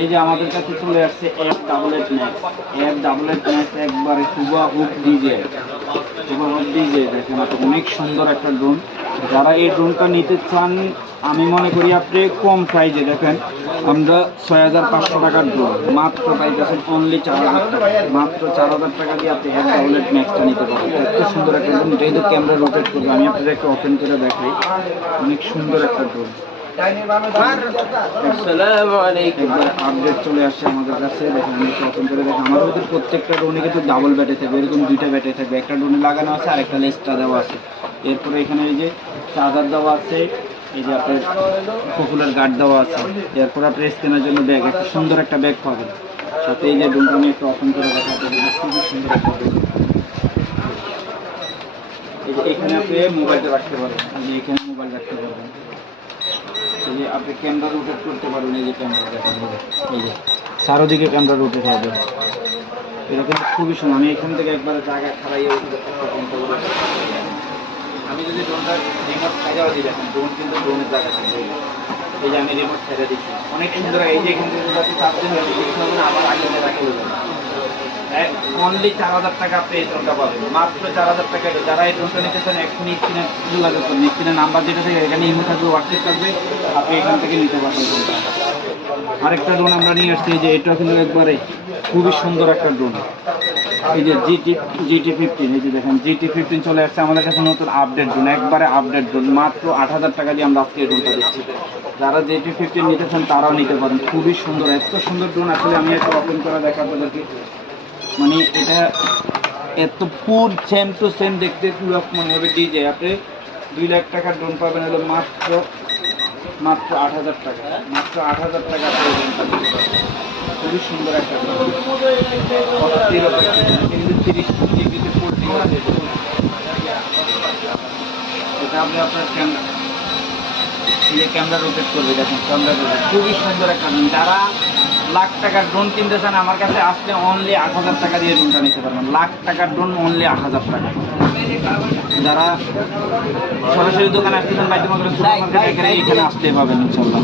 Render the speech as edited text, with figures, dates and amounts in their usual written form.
এই যে আমাদের কাছে চলে আসছে F double eight max. F double eight max একবারে হুবহুব ডিজে, হুবহুব ডিজে। দেখেন আপনি অনেক সুন্দর একটা ড্রোন। যারা এই ড্রোনটা নিতে চান, আমি মনে করি আপনি কম প্রাইজে দেখেন, আমরা 6500 টাকার ড্রোন মাত্র পাইতেছেন অনলি 4000 টাকা। মাত্র 4000 টাকা দিয়ে আপনি এফ ডাবল এইট ম্যাক্সটা নিতে পারেন। এত সুন্দর একটা ড্রোন, যেহেতু ক্যামেরা রোটেট করবে, আমি আপনাদের একটু ওপেন করে দেখাই। অনেক সুন্দর একটা ড্রোন। আপডেট চলে আসছে আমাদের কাছে। দেখেন আমি একটু ওপেন করে দেখেন, আমার ওদের প্রত্যেকটা ড্রোনে কিন্তু ডাবল ব্যাটে থাকবে, এরকম দুইটা ব্যাটে থাকবে। একটা ড্রোনে লাগানো আছে আর একটা লেসটা দেওয়া আছে। এরপরে এখানে এই যে চার্জার দেওয়া আছে, এই যে আপনার পপুলার গার্ড দেওয়া আছে। এরপর আপনি স্ক্যানের জন্য ব্যাগ, একটা সুন্দর একটা ব্যাগ পাবেন সাথে। এই যে ড্রোনটা আমি একটু ওপেন করে দেখাতে, খুবই সুন্দর একটা ড্রোন। এই যে এখানে আপনি মোবাইলটা রাখতে পারবেন, এই যে এখানে মোবাইল রাখতে পারবেন। এই যে আপনি ক্যামেরা রোটেট করতে পারবেন, এই যে ক্যামেরা দেখেন, এই যে চারোদিকে ক্যামেরা রোটেট হবে। এটা কিন্তু খুবই সুন্দর। আমি এখান থেকে একবারে জায়গা খারাইয়ে আমি যদি ড্রোনটা রিমোট ছাড়াও দিই, দেখেন ড্রোন কিন্তু ড্রোনের জায়গা থাকবে। এই যে আমি রিমোট ছেড়ে দিচ্ছি, অনেক সুন্দর। এই যে এখান থেকে চাপতে হবে, আবার আগে রাখা হয়ে যাবে। অনলি 4000 টাকা আপনি এই ড্রোনটা পাবেন, মাত্র 4000 টাকা। যারা এই ড্রোনটা নিতে চান এক্ষুনি স্ক্রিনে যোগাযোগ করবেন। স্ক্রিনে নাম্বার যেটা থাকে এখানে ইমো থাকবে, হোয়াটসঅ্যাপ থাকবে, আপনি এখান থেকে নিতে পারবেন ড্রোনটা। আরেকটা ড্রোন আমরা নিয়ে আসছি, যে এটা কিন্তু একবারে খুবই সুন্দর একটা ড্রোন। এই যে GT15, এই যে দেখেন GT15 চলে আসছে আমাদের কাছে, নতুন আপডেট ড্রোন, একবারে আপডেট ড্রোন। মাত্র 8000 টাকা দিয়ে আমরা আজকে এই ড্রোনটা দিচ্ছি। যারা GT15 নিতে চান তারাও নিতে পারেন, খুবই সুন্দর। এত সুন্দর ড্রোন আসলে আমি একটু ওপেন করে দেখা আপনাদেরকে। মানে এটা এত ফুল সেম টু সেম দেখতে পুরো মনে হবে ডিজে। আপনি 2 লাখ টাকার ড্রোন পাবেন হলো মাত্র 8000 টাকা। মাত্র 8000 টাকা খুবই সুন্দর একটা ড্রোন। 30 ডিগ্রিতে পোল্ট্রি আছে। এটা আপনি আপনার ক্যামেরা রোটেট করবে, দেখেন ক্যামেরা রোটেট, খুবই সুন্দর একটা ড্রোন। যারা লাখ টাকার ড্রোন কিনতে চান আমার কাছে আসলে অনলি 8000 টাকা দিয়ে ড্রোনটা নিতে পারবেন। লাখ টাকার ড্রোন অনলি 8000 টাকা। যারা সরাসরি দোকানে আসতে চান, বাইরে এখানে আসতে পাবেন ইনশাল্লাহ।